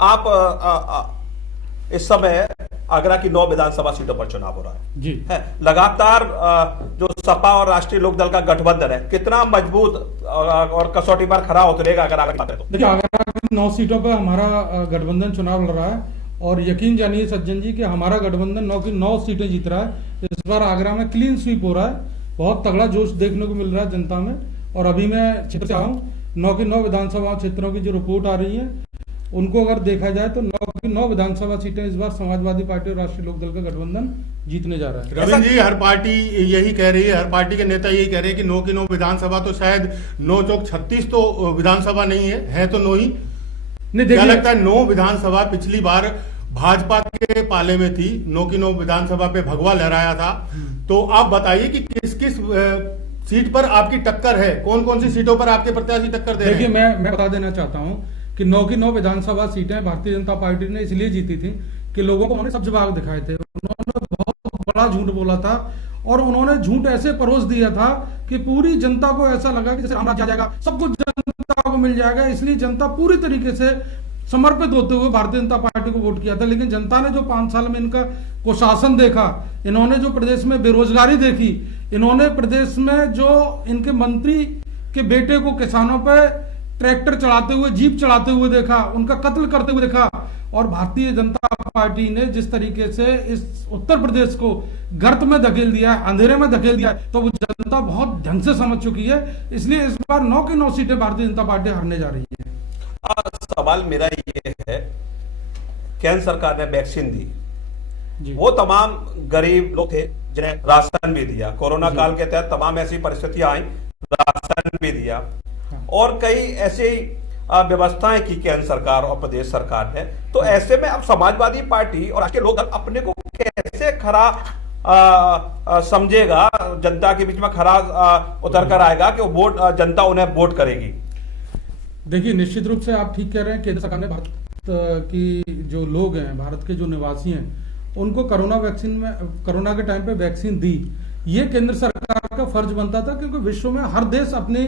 आप इस समय आगरा की 9 विधानसभा सीटों पर चुनाव हो रहा है जी है लगातार जो सपा और राष्ट्रीय लोकदल का गठबंधन है कितना मजबूत और कसौटी पर खरा उतरेगा अगर आगे बात है तो? देखिए, आगरा की 9 सीटों पर हमारा गठबंधन चुनाव लड़ रहा है और यकीन जानिए सज्जन जी कि हमारा गठबंधन 9 की 9 सीटें जीत रहा है। इस बार आगरा में क्लीन स्वीप हो रहा है, बहुत तगड़ा जोश देखने को मिल रहा है जनता में। और अभी मैं क्षेत्र से आया हूँ, 9 की 9 विधानसभा क्षेत्रों की जो रिपोर्ट आ रही है उनको अगर देखा जाए तो 9 की 9 विधानसभा सीटें इस बार समाजवादी पार्टी और राष्ट्रीय लोकदल का गठबंधन जीतने जा रहा है। रविंद्र जी, हर पार्टी यही कह रही है, हर पार्टी के नेता यही कह रहे हैं कि 9 की 9 विधानसभा तो शायद 9 चौक 36 तो विधानसभा नहीं है तो 9 ही। क्या लगता है 9 विधानसभा पिछली बार भाजपा के पाले में थी, 9 की 9 विधानसभा पे भगवा लहराया था। तो आप बताइए कि किस किस सीट पर आपकी टक्कर है, कौन कौन सी सीटों पर आपके प्रत्याशी टक्कर दे रहे हैं? देखिए, मैं बता देना चाहता हूं कि 9 की 9 विधानसभा सीटें भारतीय जनता पार्टी ने इसलिए जीती थी कि लोगों को उन्होंने सब जवाब दिखाए थे। उन्होंने बहुत बड़ा झूठ बोला था और उन्होंने झूठ ऐसे परोस दिया था कि पूरी जनता को ऐसा लगा कि जैसे राम राज्य आ जाएगा, सब कुछ जनता को मिल जाएगा। इसलिए जनता पूरी तरीके से समर्पित होते हुए भारतीय जनता पार्टी को वोट किया था। लेकिन जनता ने जो 5 साल में इनका कुशासन देखा, इन्होंने जो प्रदेश में बेरोजगारी देखी, इन्होंने प्रदेश में जो इनके मंत्री के बेटे को किसानों पर ट्रैक्टर चलाते हुए, जीप चलाते हुए देखा, उनका कत्ल करते हुए देखा, और भारतीय जनता पार्टी ने जिस तरीके से इस उत्तर प्रदेश को गर्त में धकेल दिया, अंधेरे में धकेल दिया, तो वो जनता बहुत ढंग से समझ चुकी है। इसलिए इस बार 9 की 9 सीटें भारतीय जनता पार्टी हारने जा रही है। सवाल मेरा ये है, केंद्र सरकार ने वैक्सीन दी जी। वो तमाम गरीब लोग थे जिन्हें राशन भी दिया, कोरोना काल के तहत तमाम ऐसी परिस्थितियां आई, राशन भी दिया, और कई ऐसी व्यवस्थाएं की केंद्र सरकार और प्रदेश सरकार ने। तो ऐसे में अब समाजवादी पार्टी और राष्ट्रीय लोकदल अपने को कैसे खरा समझेगा, जनता के बीच में खरा उतर कर आएगा कि वो वोट, जनता उन्हें वोट करेगी? देखिए, निश्चित रूप से आप ठीक कह रहे हैं। केंद्र सरकार ने भारत की जो लोग हैं, भारत के जो निवासी हैं, उनको कोरोना के टाइम पे वैक्सीन दी। ये केंद्र सरकार का फर्ज बनता था क्योंकि विश्व में हर देश अपने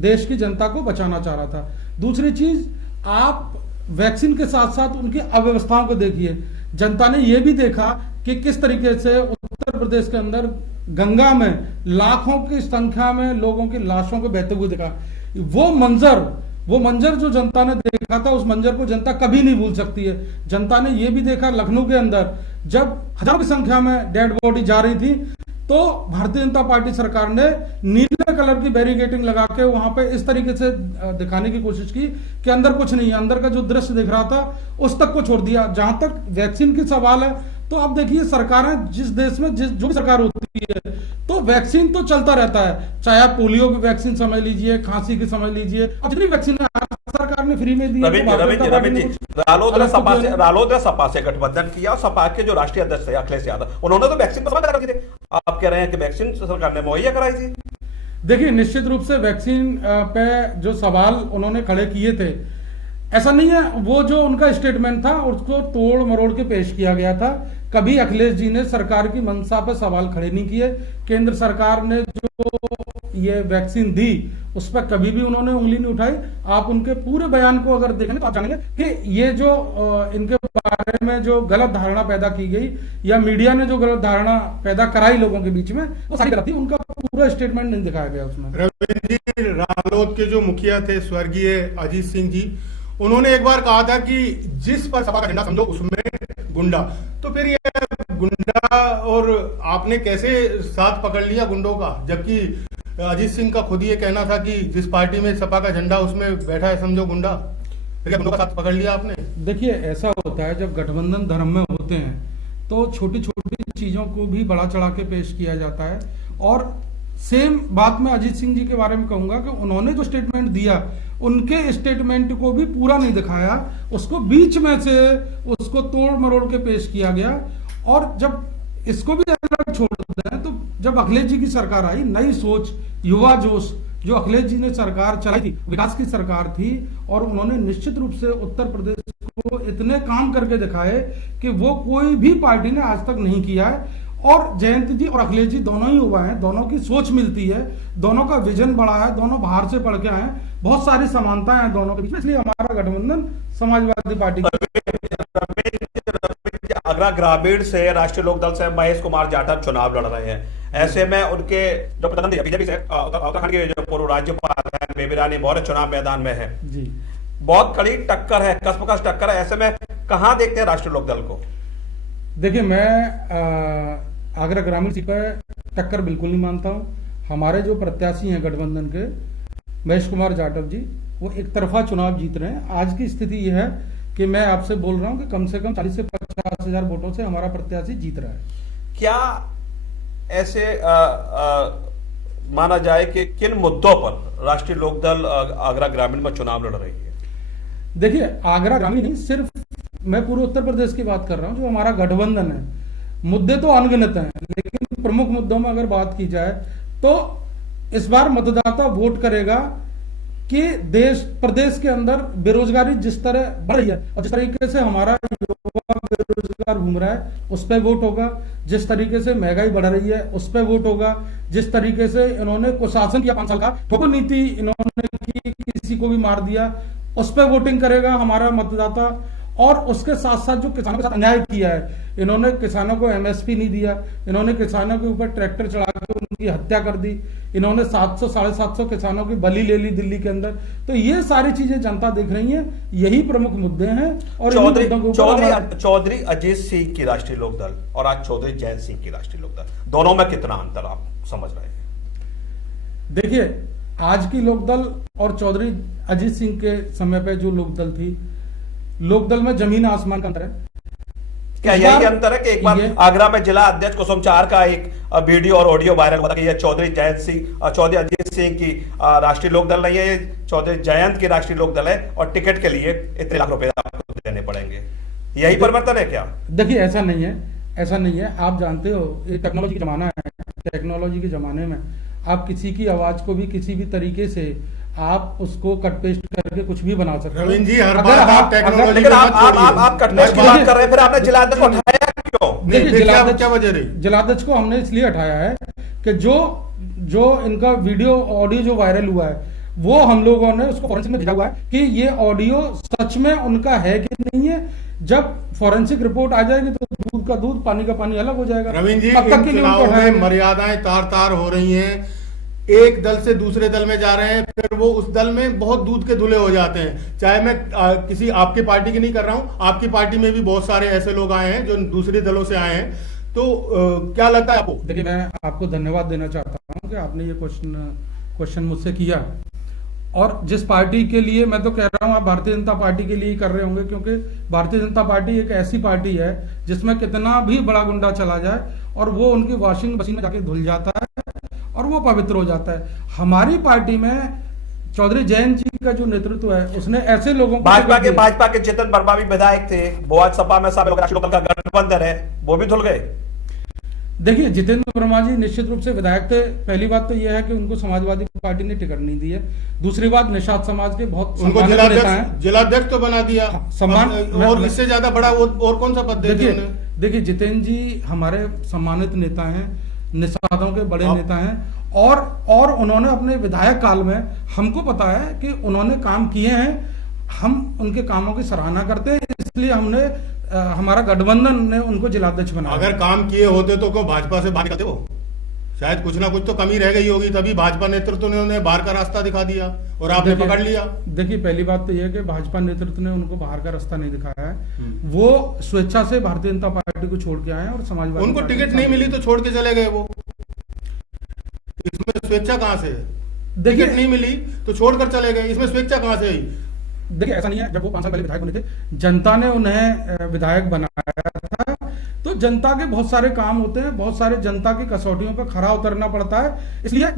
देश की जनता को बचाना चाह रहा था। दूसरी चीज, आप वैक्सीन के साथ साथ उनकी अव्यवस्थाओं को देखिए। जनता ने यह भी देखा कि किस तरीके से उत्तर प्रदेश के अंदर गंगा में लाखों की संख्या में लोगों की लाशों को बहते हुए देखा। वो मंजर जो जनता ने देखा था, उस मंजर को जनता कभी नहीं भूल सकती है। जनता ने यह भी देखा लखनऊ के अंदर जब हजारों की संख्या में डेड बॉडी जा रही थी, तो भारतीय जनता पार्टी सरकार ने नीले कलर की बैरिकेडिंग लगा के वहां पे इस तरीके से दिखाने की कोशिश की कि अंदर कुछ नहीं है, अंदर का जो दृश्य दिख रहा था उस तक को छोड़ दिया। जहां तक वैक्सीन की सवाल है, तो अब देखिए, सरकारें जिस देश में जो भी सरकार होती है, तो वैक्सीन तो चलता रहता है। चाहे आप पोलियो की वैक्सीन समझ लीजिए, खांसी की समझ लीजिए, अब जितनी वैक्सीन सरकार ने फ्री में दी। रालोद ने सपा से गठबंधन किया, सपा के जो राष्ट्रीय अध्यक्ष थे अखिलेश यादव, उन्होंने तो वैक्सीन रखी थी। आप कह रहे हैं कि वैक्सीन सरकार ने मुहैया कराई थी। देखिए, निश्चित रूप से वैक्सीन पे जो सवाल उन्होंने खड़े किए थे, ऐसा नहीं है, वो जो उनका स्टेटमेंट था उसको तोड़ मरोड़ के पेश किया गया था। कभी अखिलेश जी ने सरकार की मंशा पर सवाल खड़े नहीं किए। केंद्र सरकार ने जो ये वैक्सीन दी उस पर कभी भी उन्होंने उंगली नहीं उठाई। आप उनके पूरे बयान को अगर देखेंगे तो आप जानेंगे कि ये जो इनके बारे में जो गलत धारणा पैदा की गई या मीडिया ने जो गलत धारणा पैदा कराई लोगों के बीच में, वो सारी गलत थी। उनका पूरा स्टेटमेंट नहीं दिखाया गया उसमें। रविंद्र जी, रालोद के जो मुखिया थे स्वर्गीय अजीत सिंह जी, उन्होंने एक बार कहा था कि जिस पर सपा का झंडा समझो उसमें गुंडा। तो फिर ये गुंडा, और आपने कैसे साथ पकड़ लिया गुंडों का, जबकि अजीत सिंह का खुद ये कहना था कि जिस पार्टी में सपा का झंडा उसमें बैठा है समझो गुंडा। फिर गुंडों का साथ पकड़ लिया आपने? देखिए, ऐसा होता है जब गठबंधन धर्म में होते हैं तो छोटी छोटी चीजों को भी बड़ा चढ़ा के पेश किया जाता है। और सेम बात मैं अजीत सिंह जी के बारे में कहूंगा कि उन्होंने जो स्टेटमेंट दिया, उनके स्टेटमेंट को भी पूरा नहीं दिखाया, उसको बीच में से उसको तोड़ मरोड़ के पेश किया गया। और जब इसको भी अलग छोड़ दें, तो जब अखिलेश जी की सरकार आई, नई सोच, युवा जोश, जो अखिलेश जी ने सरकार चलाई थी, विकास की सरकार थी, और उन्होंने निश्चित रूप से उत्तर प्रदेश को इतने काम करके दिखाए कि वो कोई भी पार्टी ने आज तक नहीं किया है। और जयंत जी और अखिलेश जी दोनों ही युवा हैं, दोनों की सोच मिलती है, दोनों का विजन बड़ा है, दोनों बाहर से पढ़ के आए हैं, बहुत सारी समानताएं हैं दोनों के बीच में, इसलिए हमारा गठबंधन समाजवादी पार्टी आगरा ग्रामीण से राष्ट्रीय लोकदल से महेश कुमार जाटव चुनाव लड़ रहे हैं। ऐसे में उनके जो प्रतिद्वंदी बीजेपी से उत्तराखंड के जो पूर्व राज्यपाल है बेबी रानी मौर्य चुनाव मैदान में है जी, बहुत कड़ी टक्कर है, कसमकस टक्कर है। ऐसे में कहां देखते हैं राष्ट्रीय लोकदल को? देखिए, मैं आगरा ग्रामीण सीट पर टक्कर बिल्कुल नहीं मानता हूँ। हमारे जो प्रत्याशी हैं गठबंधन के महेश कुमार जाटव जी, वो एक तरफा चुनाव जीत रहे हैं। आज की स्थिति यह है कि मैं आपसे बोल रहा हूं कि कम से कम 40 से 50 हजार वोटों से हमारा प्रत्याशी जीत रहा है। क्या ऐसे माना जाए कि किन मुद्दों पर राष्ट्रीय लोकदल आगरा ग्रामीण में चुनाव लड़ रही है? देखिए, आगरा ग्रामीण नहीं, सिर्फ मैं पूरे उत्तर प्रदेश की बात कर रहा हूं। जो हमारा गठबंधन है, मुद्दे तो अनगिनत हैं, लेकिन प्रमुख मुद्दों में अगर बात की जाए तो इस बार मतदाता वोट करेगा कि देश प्रदेश के अंदर बेरोजगारी जिस तरह बढ़ रही है और जिस तरीके से हमारा युवा बेरोजगार घूम रहा है उस पर वोट होगा, जिस तरीके से महंगाई बढ़ रही है उस पर वोट होगा, जिस तरीके से इन्होंने कुशासन किया 5 साल का, ठोकर नीति इन्होंने की, किसी को भी मार दिया, उस पर वोटिंग करेगा हमारा मतदाता। और उसके साथ साथ जो किसानों के साथ अन्याय किया है, इन्होंने किसानों को एमएसपी नहीं दिया, इन्होंने किसानों के ऊपर ट्रैक्टर चढ़ा के उनकी हत्या कर दी, इन्होंने 700 साढ़े 700 किसानों की बलि ले ली दिल्ली के अंदर। तो ये सारी चीजें जनता देख रही है, यही प्रमुख मुद्दे हैं। और चौधरी अजीत सिंह की राष्ट्रीय लोकदल और आज चौधरी जयंत सिंह की राष्ट्रीय लोकदल, दोनों में कितना अंतर आप समझ रहे हैं? देखिए, आज की लोकदल और चौधरी अजीत सिंह के समय पे जो लोकदल थी, लोकदल में जमीन आसमान का अंतर है। क्या यही अंतर है कि एक बार आगरा में जिला अध्यक्ष कुसुम चार का एक वीडियो और ऑडियो वायरल हुआ था कि यह चौधरी जयंत सिंह चौधरी अजीत सिंह की राष्ट्रीय लोकदल नहीं है, ये चौधरी जयंत की राष्ट्रीय लोकदल है और टिकट के लिए इतने लाख रुपए आपको देने पड़ेंगे। यही परिवर्तन है क्या? देखिए, ऐसा नहीं है, ऐसा नहीं है। आप जानते हो ये टेक्नोलॉजी का जमाना है, टेक्नोलॉजी के जमाने में आप किसी की आवाज को भी किसी भी तरीके से आप उसको कट पेस्ट करके कुछ भी बना सकते हो। रवीन जी, हर बार आप टेक्नोलॉजी लेकिन आप कट पेस्ट की बात कर रहे हैं, फिर आपने जिला अध्यक्ष को हटाया क्यों? देखिए, क्या वजह रही? जिलाध्यक्ष को हमने इसलिए हटाया है कि जो इनका वीडियो ऑडियो जो वायरल हुआ है, वो हम लोगों ने उसको फॉरेंसिक में भेजा हुआ है कि ये ऑडियो सच में उनका है कि नहीं है। जब फॉरेंसिक रिपोर्ट आ जाएगी तो दूध का दूध पानी का पानी अलग हो जाएगा। रवीन जी, तब तक के लिए चुनाव में मर्यादाएं तार तार हो रही हैं, एक दल से दूसरे दल में जा रहे हैं, फिर वो उस दल में बहुत दूध के धुले हो जाते हैं। चाहे मैं किसी आपकी पार्टी की नहीं कर रहा हूं, आपकी पार्टी में भी बहुत सारे ऐसे लोग आए हैं जो दूसरे दलों से आए हैं। तो क्या लगता है आपको? देखिए, मैं आपको धन्यवाद देना चाहता हूं कि आपने ये क्वेश्चन मुझसे किया। और जिस पार्टी के लिए, मैं तो कह रहा हूं आप भारतीय जनता पार्टी के लिए ही कर रहे होंगे, क्योंकि भारतीय जनता पार्टी एक ऐसी पार्टी है जिसमें कितना भी बड़ा गुंडा चला जाए और वो उनकी वॉशिंग मशीन में जाके धुल जाता है और वो पवित्र हो जाता है। हमारी पार्टी में चौधरी जयंत जी का जो नेतृत्व है, उसने ऐसे लोगों को, भाजपा के चेतन वर्मा भी विधायक थे, वो आज सपा में राष्ट्रीय लोकदल का गठबंधन है, वो भी धुल गए। देखिए, जितेंद्र वर्मा जी निश्चित रूप से विधायक थे। पहली बात तो यह है कि उनको समाजवादी पार्टी ने टिकट नहीं दी है। दूसरी बात, निषाद समाज के बहुत जिलाध्यक्ष तो बना दिया, सम्मान, और इससे ज्यादा बड़ा और कौन सा पद दे दिया? देखिए, जितेंद्र जी हमारे सम्मानित नेता हैं, निषादों के बड़े नेता हैं, और उन्होंने अपने विधायक काल में, हमको पता है कि उन्होंने काम किए हैं, हम उनके कामों की सराहना करते हैं, इसलिए हमने हमारा गठबंधन ने उनको जिलाध्यक्ष बनाया। अगर काम किए होते तो क्यों भाजपा से बाहर निकलते हो? शायद कुछ ना कुछ तो कमी रह गई होगी, तभी भाजपा नेतृत्व ने उन्हें बाहर का रास्ता दिखा दिया और आपने पकड़ लिया। देखिए, पहली बात तो यह है कि भाजपा नेतृत्व ने उनको बाहर का रास्ता नहीं दिखाया है। वो स्वेच्छा से भारतीय जनता पार्टी को छोड़ के आए हैं और समाजवादी, उनको टिकट नहीं मिली तो छोड़ के चले गए। वो इसमें स्वेच्छा कहां से? टिकट नहीं मिली तो छोड़कर चले गए, इसमें स्वेच्छा कहां से? देखिए, ऐसा नहीं है। जब वो 5 साल पहले विधायक बने थे, जनता ने उन्हें विधायक बनाया था, तो जनता के बहुत सारे काम होते हैं, बहुत सारे जनता की कसौटियों पर खरा उतरना पड़ता है, इसलिए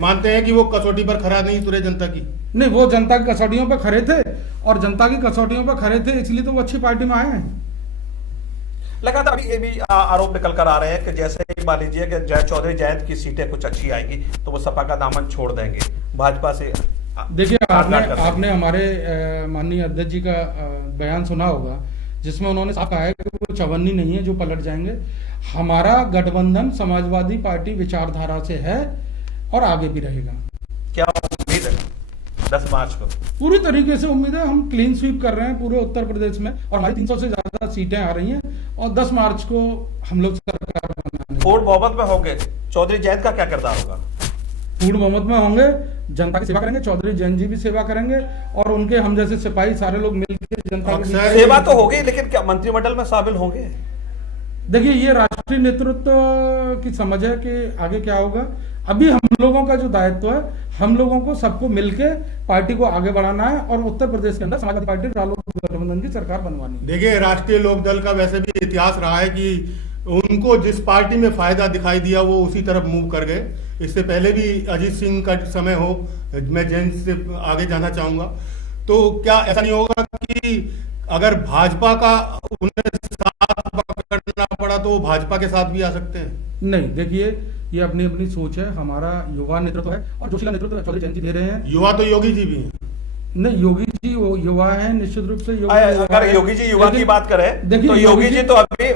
मानते हैं कि वो कसौटी पर खरा नहीं उतरे जनता की? नहीं, वो जनता की कसौटियों पर खरे थे और जनता की कसौटियों पर खरे थे, इसलिए तो वो अच्छी पार्टी में आए हैं। लगातार अभी ये भी आरोप निकल कर आ रहे हैं कि जैसे मान लीजिए कि चौधरी जयंत की सीटें कुछ अच्छी आएंगी तो वो सपा का दामन छोड़ देंगे, भाजपा से। देखिए, आपने हमारे माननीय अध्यक्ष जी का बयान सुना होगा जिसमें उन्होंने साफ कहा है कि वो चवन्नी नहीं है जो पलट जाएंगे। हमारा गठबंधन समाजवादी पार्टी विचारधारा से है और आगे भी रहेगा। क्या उम्मीद है 10 मार्च को? पूरी तरीके से उम्मीद है। हम क्लीन स्वीप कर रहे हैं पूरे उत्तर प्रदेश में और हमारी 300 से ज्यादा सीटें आ रही हैं और 10 मार्च को हम लोग सरकार बनाने पूर्ण बहुमत में होंगे। चौधरी जयंत का क्या किरदार होगा? पूर्ण बहुमत में होंगे, जनता की सेवा करेंगे। चौधरी जैन जी भी सेवा करेंगे और उनके हम जैसे सिपाही सारे लोग मिलकर जनता की सेवा तो होगी, लेकिन क्या मंत्रिमंडल में शामिल होंगे? देखिए, ये राष्ट्रीय नेतृत्व की समझ है कि आगे क्या होगा। अभी हम लोगों का जो दायित्व है, हम लोगों को सबको मिलके पार्टी को आगे बढ़ाना है और उत्तर प्रदेश के अंदर समाजवादी पार्टी रालोद गठबंधन की सरकार बनवानी है। देखिए, राष्ट्रीय लोकदल का वैसे भी इतिहास रहा है कि उनको जिस पार्टी में फायदा दिखाई दिया वो उसी तरफ मूव कर गए। इससे पहले भी अजीत सिंह का समय हो, मैं जैन से आगे जाना चाहूंगा, तो क्या ऐसा नहीं होगा कि अगर भाजपा का उन्हें साथ पकड़ना पड़ा तो वो भाजपा के साथ भी आ सकते हैं? नहीं, देखिए, ये अपनी अपनी सोच है। हमारा युवा नेतृत्व है और जोशीला नेतृत्व चौधरी जयंत जी दे रहे हैं। युवा तो योगी जी भी हैं। नहीं, योगी जी वो युवा है, निश्चित रूप से अगर योगी जी युवा की बात करें तो योगी जी तो अभी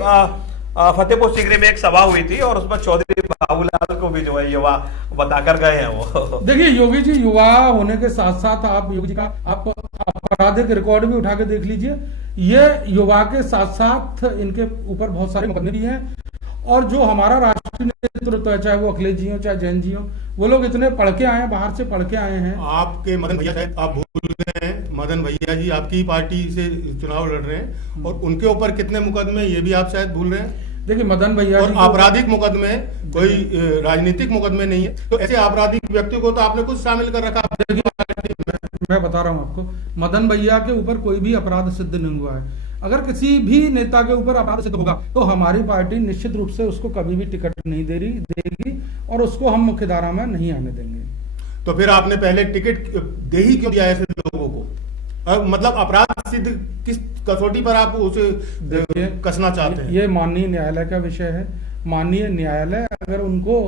फतेहपुर सीकरी में एक सभा हुई थी और उसमें चौधरी बाबूलाल को भी जो है युवा बताकर गए हैं वो। देखिए, योगी जी युवा होने के साथ साथ आप योगी जी का आप आपराधिक रिकॉर्ड भी उठा के देख लीजिए। ये युवा के साथ साथ इनके ऊपर बहुत सारे मुकदमे भी हैं और जो हमारा राष्ट्रीय नेतृत्व है, चाहे वो अखिलेश जी हो चाहे जैन जी हो, वो लोग इतने पढ़ के आए हैं, बाहर से पढ़ के आए हैं। आपके मदन भैया शायद आप भूल गए हैं, मदन भैया जी आपकी पार्टी से चुनाव लड़ रहे हैं और उनके ऊपर कितने मुकदमे, ये भी आप शायद भूल रहे हैं। देखिए, मदन भैया और आपराधिक मुकदमे, कोई राजनीतिक मुकदमे नहीं है, तो ऐसे आपराधिक व्यक्ति को तो आपने कुछ शामिल कर रखा। मैं बता रहा हूं आपको, मदन भैया के ऊपर कोई भी अपराध सिद्ध नहीं हुआ है। अगर किसी भी नेता के ऊपर अपराध सिद्ध होगा तो हमारी पार्टी निश्चित रूप से उसको कभी भी टिकट नहीं देगी और उसको हम मुख्य धारा में नहीं आने देंगे। तो फिर आपने पहले टिकट दे ही क्यों दिया ऐसे लोगों को? मतलब अपराध सिद्ध किस कसौटी पर आप उसे कसना चाहते हैं? ये माननीय न्यायालय का विषय है। माननीय न्यायालय अगर उनको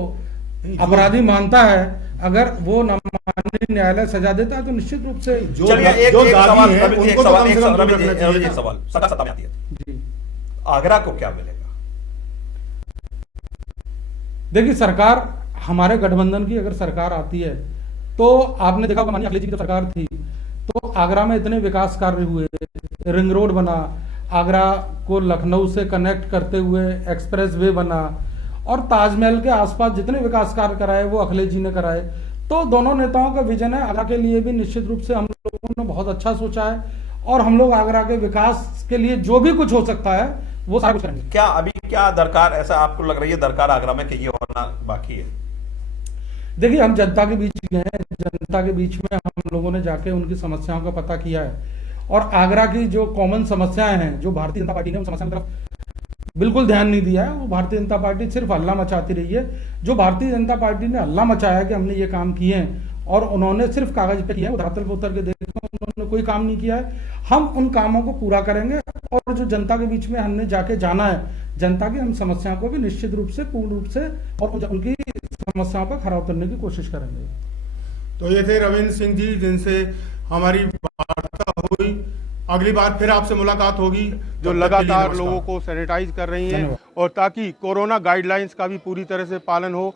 अपराधी मानता है, अगर वो न माननीय न्यायालय सजा देता है तो निश्चित रूप से चलिए एक सवाल सत्ता में आती है जी, आगरा को क्या मिलेगा? देखिए, सरकार हमारे गठबंधन की अगर सरकार आती है तो आपने देखा माननीय अखिलेश जी की सरकार थी तो आगरा में इतने विकास कार्य हुए, रिंग रोड बना, आगरा को लखनऊ से कनेक्ट करते हुए एक्सप्रेस वे बना और ताजमहल के आसपास जितने विकास कार्य कराए वो अखिलेश जी ने कराए। तो दोनों नेताओं का विजन है। आगरा के लिए भी निश्चित रूप से हम लोगों ने बहुत अच्छा सोचा है और हम लोग आगरा के विकास के लिए जो भी कुछ हो सकता है वो सारा कुछ करेंगे। क्या अभी क्या दरकार ऐसा आपको लग रही है दरकार आगरा में कि ये होना बाकी है? देखिए, हम जनता के बीच गए हैं, जनता के बीच में हम लोगों ने जाके उनकी समस्याओं का पता किया है और आगरा की जो कॉमन समस्याएं हैं, जो भारतीय जनता पार्टी ने उन समस्याओं की तरफ बिल्कुल ध्यान नहीं दिया है। वो भारतीय जनता पार्टी सिर्फ हल्ला मचाती रही है। जो भारतीय जनता पार्टी ने हल्ला मचाया कि हमने ये काम किए हैं और उन्होंने सिर्फ कागज पे किया है, धरातल पे उतर के देखा उन्होंने कोई काम नहीं किया है। हम उन कामों को पूरा करेंगे और जो जनता के बीच में हमने जाके जाना है, जनता की हम समस्याओं को भी निश्चित रूप से पूर्ण रूप से और उनकी समस्याओं पर खरा उतरने की कोशिश करेंगे। तो ये थे रविंद्र सिंह जी जिनसे हमारी वार्ता हुई। अगली बार फिर आपसे मुलाकात होगी, जो लगातार लोगों को सैनिटाइज कर रही हैं और ताकि कोरोना गाइडलाइंस का भी पूरी तरह से पालन हो।